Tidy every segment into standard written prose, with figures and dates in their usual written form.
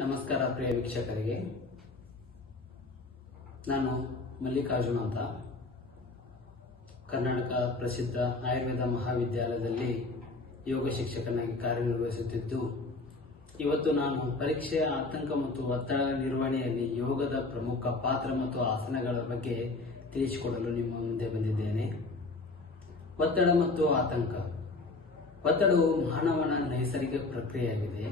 ನಮಸ್ಕಾರ ಪ್ರಿಯ ವೀಕ್ಷಕರಿಗೆ. ನಾನು ಮಲ್ಲಿಕಾರ್ಜುನ್ ಅಂತ ಕರ್ನಾಟಕ ಪ್ರಸಿದ್ಧ ಆಯುರ್ವೇದ ಮಹಾವಿದ್ಯಾಲಯದಲ್ಲಿ ಯೋಗ ಶಿಕ್ಷಕನಾಗಿ ಕಾರ್ಯನಿರ್ವಹಿಸುತ್ತಿದ್ದು, ಇವತ್ತು ನಾನು ಪರೀಕ್ಷೆಯ ಆತಂಕ ಮತ್ತು ಒತ್ತಡ ನಿರ್ವಹಣೆಯಲ್ಲಿ ಯೋಗದ ಪ್ರಮುಖ ಪಾತ್ರ ಮತ್ತು ಆಸನಗಳ ಬಗ್ಗೆ ತಿಳಿಸಿಕೊಡಲು ನಿಮ್ಮ ಮುಂದೆ ಬಂದಿದ್ದೇನೆ. ಒತ್ತಡ ಮತ್ತು ಆತಂಕ. ಒತ್ತಡವು ಮಾನವನ ನೈಸರ್ಗಿಕ ಪ್ರಕ್ರಿಯೆಯಾಗಿದೆ.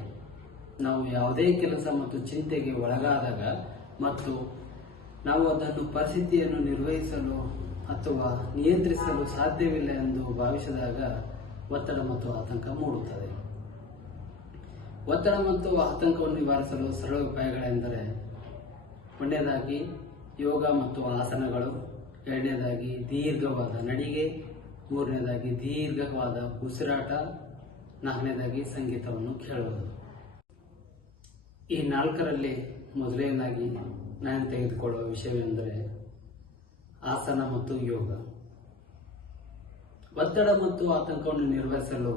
ನಾವು ಯಾವುದೇ ಕೆಲಸ ಮತ್ತು ಚಿಂತೆಗೆ ಒಳಗಾದಾಗ ಮತ್ತು ನಾವು ಅದನ್ನು ಪರಿಸ್ಥಿತಿಯನ್ನು ನಿರ್ವಹಿಸಲು ಅಥವಾ ನಿಯಂತ್ರಿಸಲು ಸಾಧ್ಯವಿಲ್ಲ ಎಂದು ಭಾವಿಸಿದಾಗ ಒತ್ತಡ ಮತ್ತು ಆತಂಕ ಮೂಡುತ್ತದೆ. ಒತ್ತಡ ಮತ್ತು ಆತಂಕವನ್ನು ನಿವಾರಿಸಲು ಸರಳ ಉಪಾಯಗಳೆಂದರೆ, ಒಂದನೇದಾಗಿ ಯೋಗ ಮತ್ತು ಆಸನಗಳು, ಎರಡನೇದಾಗಿ ದೀರ್ಘವಾದ ನಡಿಗೆ, ಮೂರನೇದಾಗಿ ದೀರ್ಘವಾದ ಉಸಿರಾಟ, ನಾಲ್ಕನೇದಾಗಿ ಸಂಗೀತವನ್ನು ಕೇಳುವುದು. ಈ ನಾಲ್ಕರಲ್ಲಿ ಮೊದಲನೇದಾಗಿ ನಾನು ತೆಗೆದುಕೊಳ್ಳುವ ವಿಷಯವೆಂದರೆ ಆಸನ ಮತ್ತು ಯೋಗ. ಒತ್ತಡ ಮತ್ತು ಆತಂಕವನ್ನು ನಿರ್ವಹಿಸಲು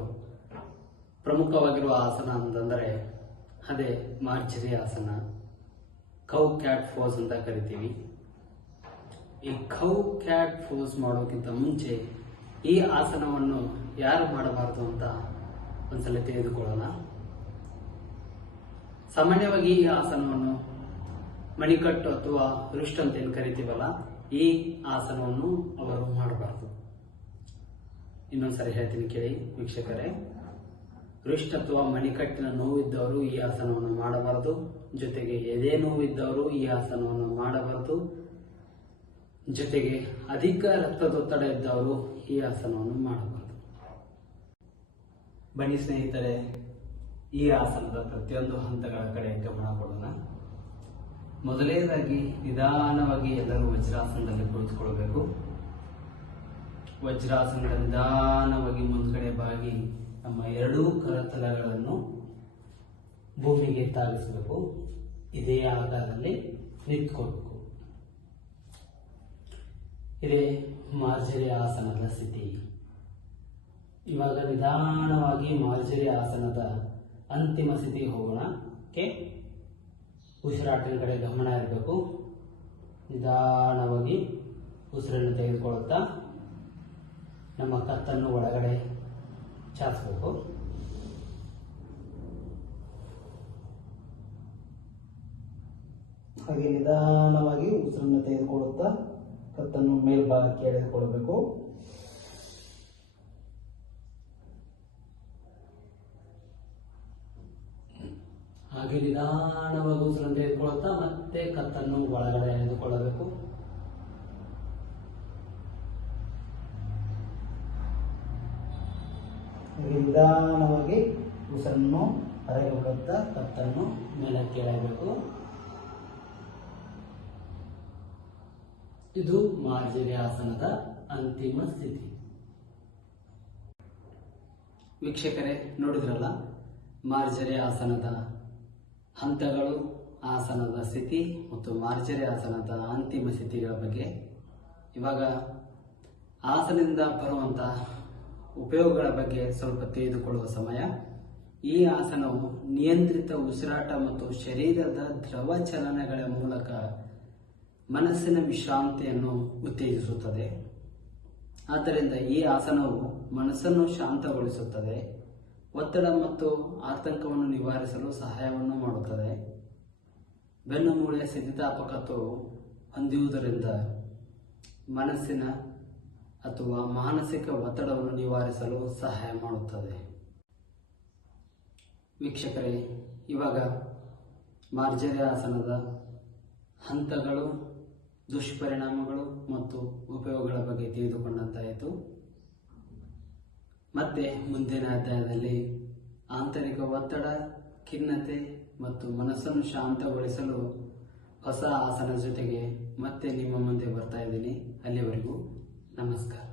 ಪ್ರಮುಖವಾಗಿರುವ ಆಸನ ಅಂತಂದರೆ ಅದೇ ಮಾರ್ಜರಿ ಆಸನ, ಕೌ ಕ್ಯಾಟ್ ಫೋಸ್ ಅಂತ ಕರಿತೀವಿ. ಈ ಕೌ ಕ್ಯಾಟ್ ಫೋಸ್ ಮಾಡೋಕ್ಕಿಂತ ಮುಂಚೆ ಈ ಆಸನವನ್ನು ಯಾರು ಮಾಡಬಾರದು ಅಂತ ಒಂದ್ಸಲ ತಿಳಿದುಕೊಳ್ಳೋಣ. ಸಾಮಾನ್ಯವಾಗಿ ಈ ಆಸನವನ್ನು ಮಣಿಕಟ್ಟು ಅಥವಾ ರಿಸ್ಟ್ ಅಂತ ಏನು ಕರಿತೀವಲ್ಲ, ಈ ಆಸನವನ್ನು ಅವರು ಮಾಡಬಾರದು. ಇನ್ನೊಂದ್ಸರಿ ಹೇಳ್ತೀನಿ ಕೇಳಿ ವೀಕ್ಷಕರೇ. ರಿಸ್ಟ್ ಅಥವಾ ಮಣಿಕಟ್ಟಿನ ನೋವಿದ್ದವರು ಈ ಆಸನವನ್ನು ಮಾಡಬಾರದು. ಜೊತೆಗೆ ಎದೆ ನೋವಿದ್ದವರು ಈ ಆಸನವನ್ನು ಮಾಡಬಾರದು. ಜೊತೆಗೆ ಅಧಿಕ ರಕ್ತದೊತ್ತಡ ಇದ್ದವರು ಈ ಆಸನವನ್ನು ಮಾಡಬಾರದು. ಬನ್ನಿ ಸ್ನೇಹಿತರೆ, ಈ ಆಸನದ ಪ್ರತಿಯೊಂದು ಹಂತಗಳ ಕಡೆ ಗಮನ ಕೊಡೋಣ. ಮೊದಲನೇದಾಗಿ ನಿಧಾನವಾಗಿ ಎಲ್ಲರೂ ವಜ್ರಾಸನದಲ್ಲಿ ಕುಳಿತುಕೊಳ್ಳಬೇಕು. ವಜ್ರಾಸನದ ನಿಧಾನವಾಗಿ ಮುಂದ್ಗಡೆ ಬಾಗಿ ನಮ್ಮ ಎರಡೂ ಕರತಲಗಳನ್ನು ಭೂಮಿಗೆ ತಾಗಿಸಬೇಕು. ಇದೇ ಆಕಾರದಲ್ಲಿ ನಿಂತ್ಕೋಬೇಕು. ಇದೇ ಮಾರ್ಜರಿ ಆಸನದ ಸ್ಥಿತಿ. ಇವಾಗ ನಿಧಾನವಾಗಿ ಮಾರ್ಜರಿ ಆಸನದ ಅಂತಿಮ ಸ್ಥಿತಿಗೆ ಹೋಗೋಣ. ಉಸಿರಾಟದ ಕಡೆ ಗಮನ ಇರಬೇಕು. ನಿಧಾನವಾಗಿ ಉಸಿರನ್ನು ತೆಗೆದುಕೊಳ್ಳುತ್ತಾ ನಮ್ಮ ಕತ್ತನ್ನು ಒಳಗಡೆ ಚಾಚಬೇಕು. ಹಾಗೆ ನಿಧಾನವಾಗಿ ಉಸಿರನ್ನು ತೆಗೆದುಕೊಳ್ಳುತ್ತಾ ಕತ್ತನ್ನು ಮೇಲ್ಭಾಗಕ್ಕೆ ಎಳೆದುಕೊಳ್ಳಬೇಕು. ಹಾಗೆ ನಿಧಾನವಾಗಿ ಉಸಿರನ್ನು ತೆಗೆದುಕೊಳ್ಳುತ್ತಾ ಮತ್ತೆ ಕತ್ತನ್ನು ಒಳಗಡೆ ಎಳೆದುಕೊಳ್ಳಬೇಕು. ಹಾಗೆ ನಿಧಾನವಾಗಿ ಉಸಿರನ್ನು ಹೊರಗೆ ಬಿಡುತ್ತಾ ಕತ್ತನ್ನು ಮೇಲಕ್ಕೆ ಎಳೆಯಬೇಕು. ಇದು ಮಾರ್ಜರಿ ಆಸನದ ಅಂತಿಮ ಸ್ಥಿತಿ. ವೀಕ್ಷಕರೇ, ನೋಡಿದ್ರಲ್ಲ ಮಾರ್ಜರಿ ಆಸನದ ಹಂತಗಳು, ಆಸನದ ಸ್ಥಿತಿ ಮತ್ತು ಮಾರ್ಜರಿ ಆಸನದ ಅಂತಿಮ ಸ್ಥಿತಿಗಳ ಬಗ್ಗೆ. ಇವಾಗ ಆಸನದಿಂದ ಬರುವಂತಹ ಉಪಯೋಗಗಳ ಬಗ್ಗೆ ಸ್ವಲ್ಪ ತಿಳಿದುಕೊಳ್ಳುವ ಸಮಯ. ಈ ಆಸನವು ನಿಯಂತ್ರಿತ ಉಸಿರಾಟ ಮತ್ತು ಶರೀರದ ದ್ರವ ಚಲನೆಗಳ ಮೂಲಕ ಮನಸ್ಸಿನ ವಿಶ್ರಾಂತಿಯನ್ನು ಉತ್ತೇಜಿಸುತ್ತದೆ. ಆದ್ದರಿಂದ ಈ ಆಸನವು ಮನಸ್ಸನ್ನು ಶಾಂತಗೊಳಿಸುತ್ತದೆ, ಒತ್ತಡ ಮತ್ತು ಆತಂಕವನ್ನು ನಿವಾರಿಸಲು ಸಹಾಯವನ್ನು ಮಾಡುತ್ತದೆ. ಬೆನ್ನು ಮೂಳೆಯ ಸ್ಥಿತಿಸ್ಥಾಪಕತ್ವವು ಹೊಂದುವುದರಿಂದ ಮನಸ್ಸಿನ ಅಥವಾ ಮಾನಸಿಕ ಒತ್ತಡವನ್ನು ನಿವಾರಿಸಲು ಸಹಾಯ ಮಾಡುತ್ತದೆ. ವೀಕ್ಷಕರೇ, ಇವಾಗ ಮಾರ್ಜರಿ ಆಸನದ ಹಂತಗಳು, ದುಷ್ಪರಿಣಾಮಗಳು ಮತ್ತು ಉಪಯೋಗಗಳ ಬಗ್ಗೆ ತಿಳಿದುಕೊಂಡಂತಾಯಿತು. ಮತ್ತೆ ಮುಂದಿನ ಅಧ್ಯಾಯದಲ್ಲಿ ಆಂತರಿಕ ಒತ್ತಡ, ಖಿನ್ನತೆ ಮತ್ತು ಮನಸ್ಸನ್ನು ಶಾಂತಗೊಳಿಸಲು ಹೊಸ ಆಸನ ಜೊತೆಗೆ ಮತ್ತೆ ನಿಮ್ಮ ಮುಂದೆ ಬರ್ತಾ ಇದ್ದೀನಿ. ಅಲ್ಲಿವರೆಗೂ ನಮಸ್ಕಾರ.